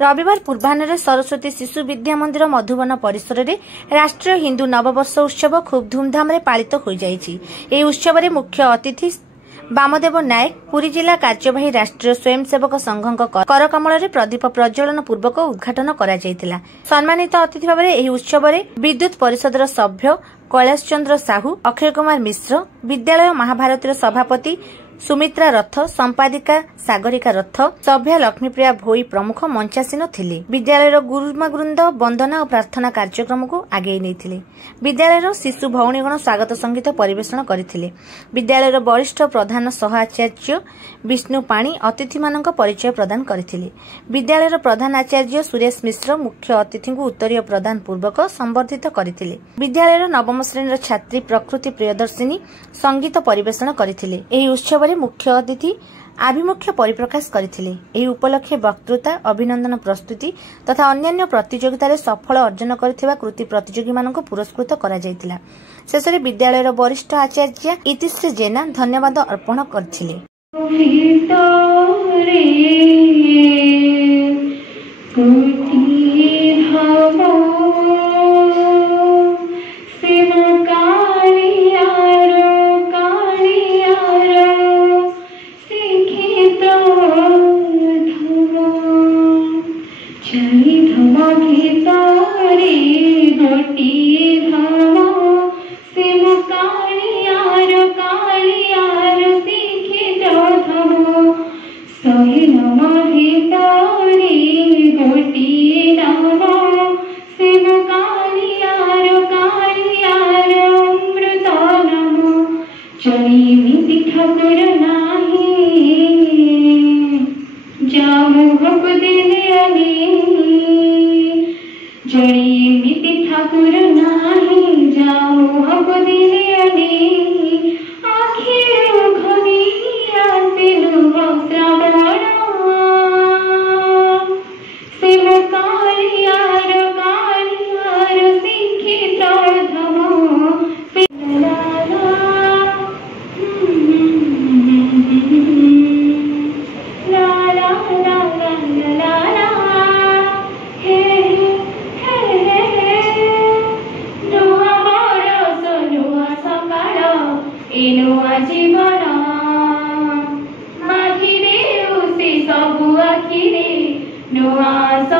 रविवार पूर्वाह्न सरस्वती शिशु विद्या मंदिर मधुबन परिसर में राष्ट्रीय हिंदू नववर्ष उत्सव खूब धूमधाम पालित हो जाइछि। एही उत्सव में मुख्य अतिथि वामदेव नायक पुरी जिला कार्यवाही राष्ट्रीय स्वयंसेवक संघ करकमल प्रदीप प्रज्वलन पूर्वक उद्घाटन करा जायतिला। सम्मानित अतिथि भाव में उत्सव में विद्युत परिषदर सभ्य कैलाश चंद्र साहू, अक्षय कुमार मिश्र, विद्यालय महाभारतीर सभापति सुमित्रा रथ, संपादिका सागरिका रथ, सभ्या लक्ष्मीप्रिया भोई प्रमुख मंचासीन थिले। विद्यालय गुरुमावृंद वंदना और प्रार्थना कार्यक्रम को आगे नहीं। विद्यालय शिशु भौणीगण स्वागत संगीत परिवेषण करथिले। विद्यालय वरिष्ठ प्रधान सह आचार्य विष्णु पाणी अतिथि मानक परिचय प्रदान करथिले। विद्यालय प्रधान आचार्य सुरेश मिश्र मुख्य अतिथि को उत्तरीय प्रदान पूर्वक संबर्धित करथिले। विद्यालय नवम श्रेणी छात्री प्रकृति प्रियदर्शिनी संगीत परिवेषण करथिले। एही उत्सव मुख्य अतिथि आभिमुख्य परिप्रकाश करथिले। एही उपलक्षे वक्तृता, अभिनंदन प्रस्तुति तथा अन्यान्य प्रतियोगिता सफल अर्जन करथिबा कृति प्रतियोगी मानक पुरस्कृत करा जायतिला। शेषरे विद्यालयर वरिष्ठ आचार्य इतिश्री जेना धन्यवाद अर्पण करथिले। जीवन